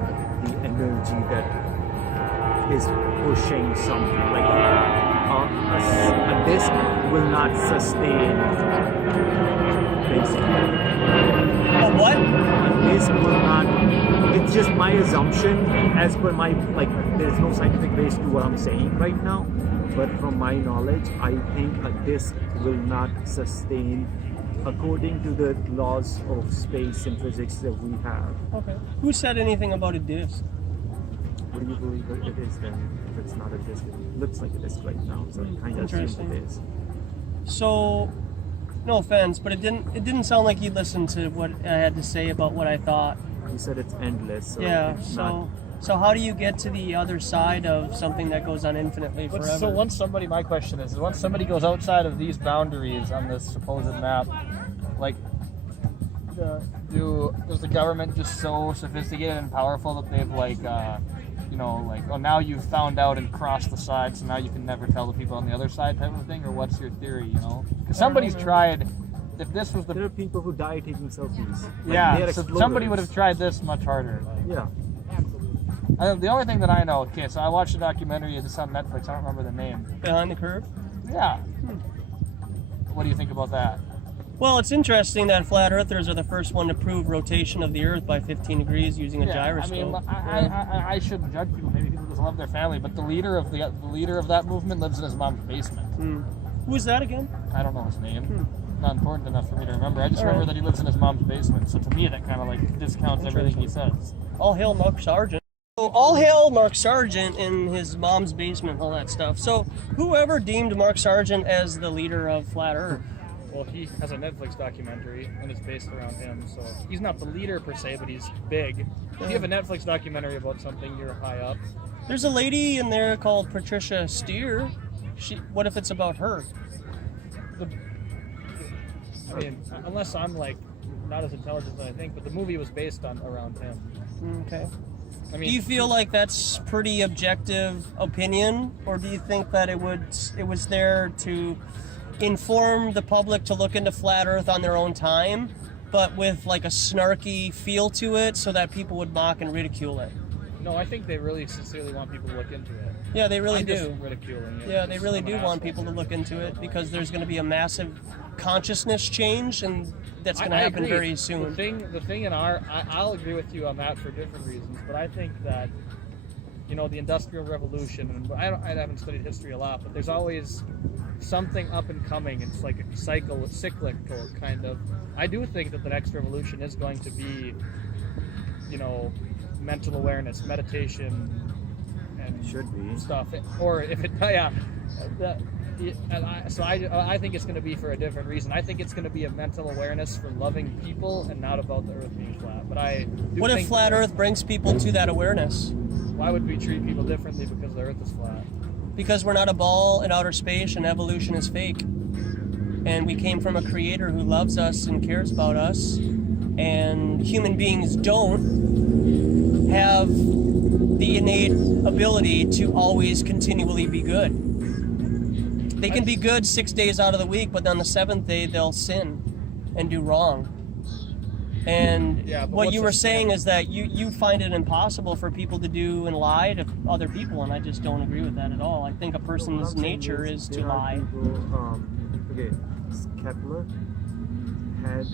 the energy that is pushing something. A disc will not sustain, basically. What? A disc will not. It's just my assumption, as per my there's no scientific base to what I'm saying right now, but from my knowledge, I think a disk will not sustain according to the laws of space and physics that we have. Okay. Who said anything about a disk? What do you believe it is then? If it's not a disk, it looks like a disk right now, so I kind of assume it is. So, no offense, but it didn't sound like you listened to what I had to say about what I thought. You said it's endless, so Yeah. it's not. So how do you get to the other side of something that goes on infinitely forever? So my question is, once somebody goes outside of these boundaries on this supposed map, like, is the government just so sophisticated and powerful that they've like, oh, now you've found out and crossed the side, so now you can never tell the people on the other side type of thing, or what's your theory, Because somebody's tried, if this was There are people who die taking selfies. so somebody would have tried this much harder. Yeah. The only thing that I know, okay, so I watched a documentary, it's on Netflix, I don't remember the name. Behind the Curve? Yeah. What do you think about that? Well, it's interesting that flat earthers are the first one to prove rotation of the Earth by 15 degrees using a gyroscope. I mean, I shouldn't judge people. Maybe people just love their family, but the leader of that movement lives in his mom's basement. Who's that again? I don't know his name. Not important enough for me to remember. I just remember that he lives in his mom's basement. So to me, that kind of like discounts everything he says. All hail Mark Sargent. So all hail Mark Sargent in his mom's basement, all that stuff. So whoever deemed Mark Sargent as the leader of flat Earth? Well, he has a Netflix documentary, and it's based around him, so he's not the leader per se, but he's big. If you have a Netflix documentary about something, you're high up. There's a lady in there called Patricia Steer. What if it's about her? I mean, unless I'm like not as intelligent as I think, but the movie was based around him. Okay. I mean, do you feel like that's pretty objective opinion, or do you think that it was there to inform the public to look into flat Earth on their own time, but with like a snarky feel to it so that people would mock and ridicule it? No, I think they really sincerely want people to look into it. Yeah, they really I'm do. Just ridiculing it. Yeah, they really do want people to look into it because there's going to be a massive consciousness change, and that's going to happen very soon. The thing in I'll agree with you on that for different reasons, but I think that the Industrial Revolution, and I haven't studied history a lot, but there's always something up and coming. It's like a cyclical kind of. I do think that the next revolution is going to be, mental awareness, meditation, and should be stuff. Or if it, I think it's going to be for a different reason. I think it's going to be a mental awareness for loving people and not about the Earth being flat. But what if flat Earth brings people to that awareness? Why would we treat people differently because the Earth is flat? Because we're not a ball in outer space and evolution is fake. And we came from a creator who loves us and cares about us. And human beings don't have the innate ability to always continually be good. They can be good 6 days out of the week, but on the seventh day they'll sin and do wrong. And what you were saying is that you find it impossible for people to do and lie to other people, and I just don't agree with that at all. I think a person's nature is to lie. Kepler had,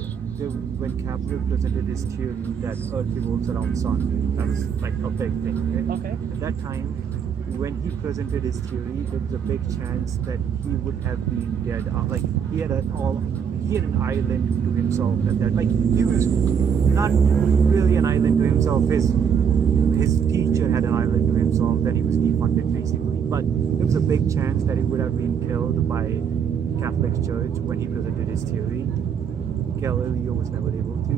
when Kepler presented his theory that Earth revolves around Sun, that was like a big thing. Right? Okay. At that time, when he presented his theory, there was a big chance that he would have been dead. Like he had an island to himself at that. Like he was not really an island to himself. His teacher had an island to himself. Then he was defunded basically. But there was a big chance that he would have been killed by Catholic Church when he presented his theory. Galileo was never able to.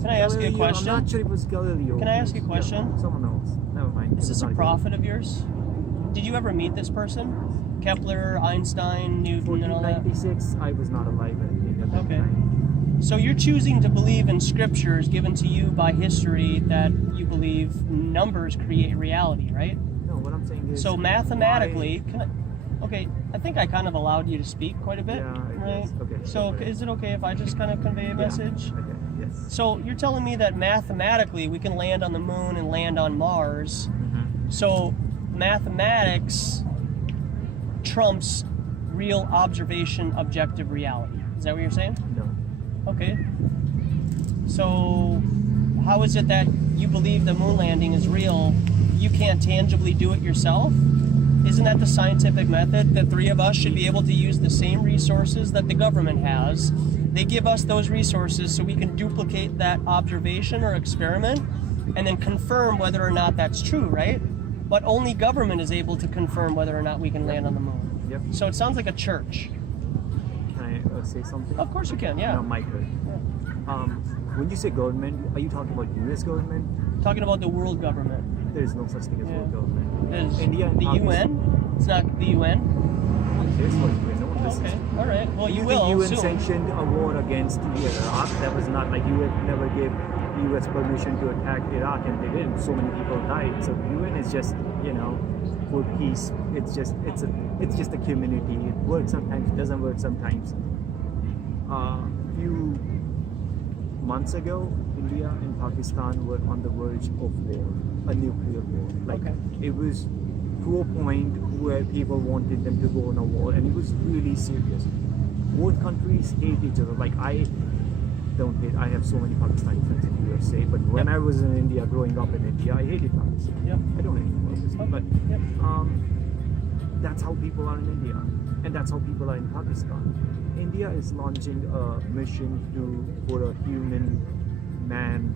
Can I ask you a question? I'm not sure it was Galileo. Can I ask you a question? Yeah, someone else. Never mind. Is this a prophet of yours? Did you ever meet this person? Kepler, Einstein, Newton, and all that? 1496, I was not alive at that time. So you're choosing to believe in scriptures given to you by history that you believe numbers create reality, right? No, what I'm saying is... So mathematically... I think I kind of allowed you to speak quite a bit, right? Okay. So is it okay if I just kind of convey a message? Okay, yes. So you're telling me that mathematically we can land on the moon and land on Mars. Mm-hmm. So mathematics trumps real observation, objective reality. Is that what you're saying? No. Okay. So how is it that you believe the moon landing is real? You can't tangibly do it yourself? Isn't that the scientific method? The three of us should be able to use the same resources that the government has. They give us those resources so we can duplicate that observation or experiment and then confirm whether or not that's true, right? But only government is able to confirm whether or not we can land on the moon. Yep. So it sounds like a church. Can I say something? Of course you can, yeah. No, Michael. When you say government, are you talking about U.S. government? Talking about the world government. There is no such thing as world government. There's India and the UN? It's not the UN? There's what UN. No one Oh, listens okay, to. all right. Well, you The will UN soon. sanctioned a war against Iraq. That was not like UN never gave US permission to attack Iraq, and they did. So many people died. So UN is just, for peace. It's just a community. It works sometimes. It doesn't work sometimes. Few months ago, India and Pakistan were on the verge of war, a nuclear war. It was to a point where people wanted them to go on a war, and it was really serious. Both countries hate each other. I don't hate. I have so many Pakistani friends in the USA, but when I was in India, growing up in India, I hated Pakistan. Yep. I don't hate Pakistan, but Yep. that's how people are in India, and that's how people are in Pakistan. India is launching a mission for a human man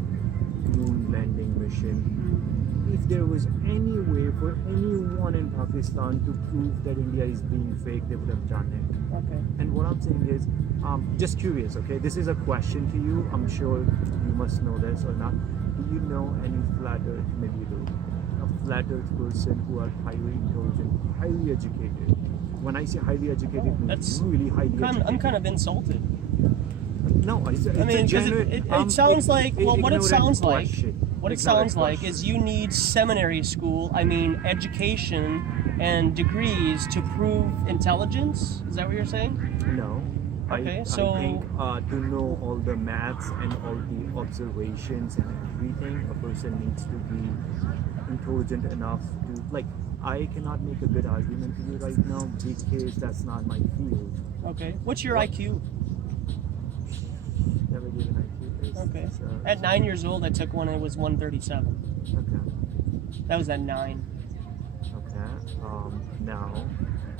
moon landing mission. If there was any way for anyone in Pakistan to prove that India is being fake, they would have done it. Okay. And what I'm saying is, just curious, okay? This is a question to you. I'm sure you must know this or not. Do you know any flat earth, maybe you do, a flat earth person who are highly intelligent, highly educated? When I say highly educated, means That's- really highly educated. I'm kind of insulted. No, it's I mean, a because genuine, it sounds like, well, what it ignorant sounds like, question. what it It's not a sounds like question. is you need seminary school, education and degrees to prove intelligence. Is that what you're saying? No. Okay, I so- think to know all the maths and all the observations and everything, a person needs to be intelligent enough to, I cannot make a good argument to you right now because that's not my field. Okay. What's your IQ? Never given IQ test. Okay. So, At 9 years old, I took one. It was 137. Okay. That was at 9. Okay. Now,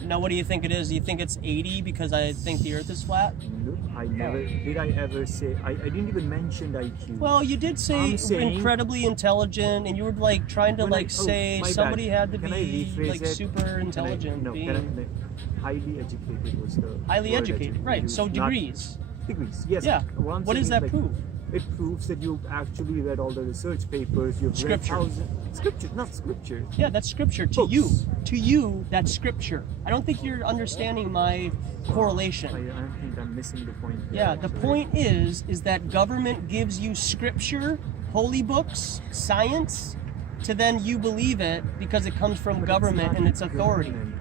Now, what do you think it is? Do you think it's 80 because I think the Earth is flat? look, I never did. I ever say I didn't even mention IQ. Well, you did say I'm saying- incredibly intelligent, and you were trying to When I- say my bad. somebody had to Can I be rephrase it? super intelligent. Highly educated was the Highly word educated, that you right? used, So not degrees. Degrees, yes. Yeah. I'm What does saying that is, prove? It proves that you've actually read all the research papers. You've Scripture. read scripture, not scripture. Yeah, that's scripture to Books. you. To you, that's scripture. I don't think you're understanding my correlation. I think I'm missing the point. there, Yeah, the actually. point is that government gives you scripture, holy books, science, to then you believe it because it comes from But government not and its authority. government.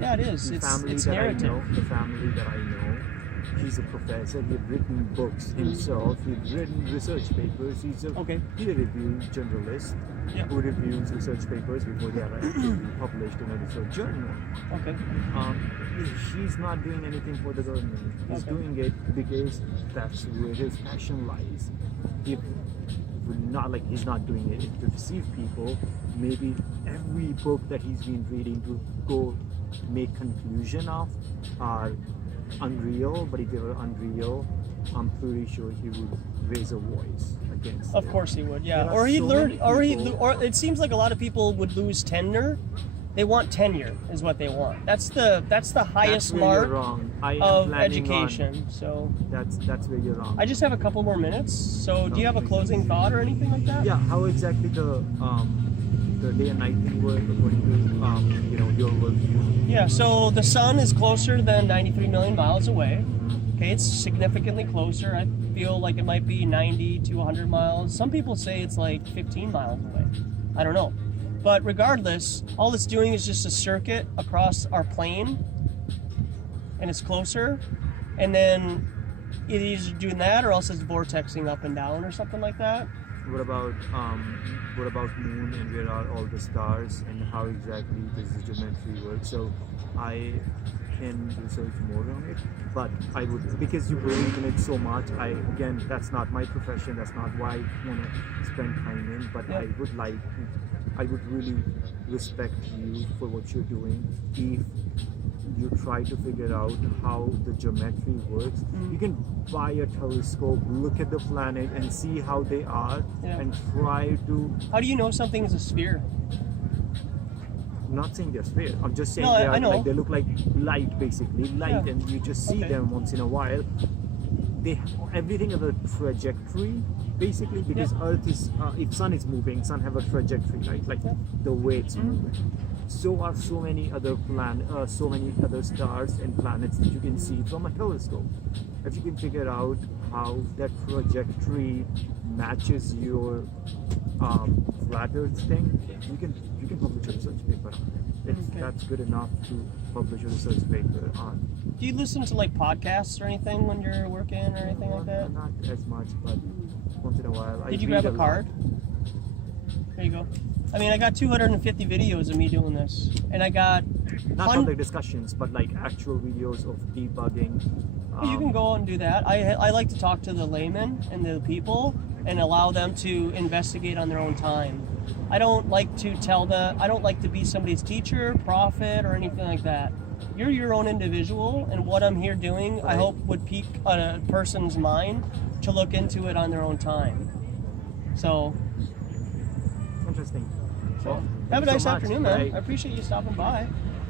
Yeah, it is. The It's family that narrative. I know, the family that I know, he's a professor. He's written books himself. He's written research papers. He's a Okay. peer-reviewed journalist Yeah. who reviews research papers before they are actually published in a research journal. Okay. He's not doing anything for the government. He's Okay. doing it because that's where his passion lies. If not like he's not doing it to deceive people, maybe every book that he's been reading to go make conclusion of are unreal, but if they were unreal, I'm pretty sure he would raise a voice against Of them. course he would. Yeah. There are Or he so learned. many people- Or it seems like a lot of people would lose tenure. They want tenure, is what they want. That's the highest That's where mark you're wrong. I am of planning education. So That's where you're wrong. I just have a couple more minutes. So do you have a closing thought or anything like that? Yeah, how exactly the day and night thing work according to your worldview? Yeah, so the sun is closer than 93 million miles away. Okay, it's significantly closer. I feel like it might be 90 to 100 miles. Some people say it's like 15 miles away. I don't know. But regardless, all it's doing is just a circuit across our plane, and it's closer. And then it is doing that, or else it's vortexing up and down, or something like that. What about moon and where are all the stars and how exactly does the geometry work? So I can research more on it. But I would, because you believe in it so much. Again, that's not my profession. That's not why I want to spend time in. But Yeah. I would really respect you for what you're doing. If you try to figure out how the geometry works, you can buy a telescope, look at the planet, and see how they are, Yeah. and try to. How do you know something is a sphere? I'm not saying they're sphere. I'm just saying No, they I know. they look like light, basically light, Yeah. and you just see Okay. them once in a while. Everything has a trajectory, basically, because Earth is if Sun is moving, Sun have a trajectory, right? Like Yeah. the way it's moving. So are so many other so many other stars and planets that you can see from a telescope. If you can figure out how that trajectory matches your flat Earth thing, you can publish a research paper on it. Okay. That's good enough to publish a research paper on. Do you listen to like podcasts or anything when you're working or anything like that? Not as much, but once in a while. Did you grab a card? There you go. I mean, I got 250 videos of me doing this, and I got. Not public discussions, but like actual videos of debugging. You can go and do that. I like to talk to the laymen and the people and allow them to investigate on their own time. I don't like to I don't like to be somebody's teacher, prophet, or anything like that. You're your own individual, and what I'm here doing, I hope would pique a person's mind to look into it on their own time. So, Interesting. Well, have a thank you nice so much. afternoon, man. Bye. I appreciate you stopping by.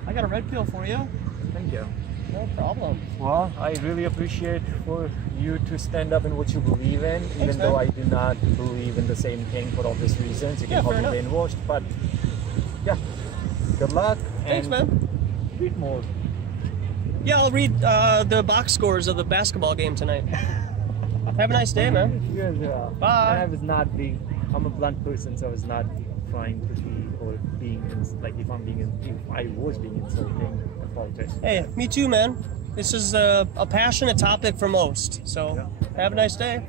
I got a red pill for you. Thank you. No problem. Well, I really appreciate for you to stand up in what you believe in, even man. though I do not believe in the same thing for obvious reasons. You Yeah, can call fair me enough. brainwashed, but yeah, good luck. Thanks, and man. Read more. Yeah, I'll read the box scores of the basketball game tonight. Have a nice day, man. Bye. I was not being. I'm a blunt person, so I was not trying to be or being like if I was being insulting. I apologize. Hey, me too, man. This is a passionate topic for most. So, have a nice day.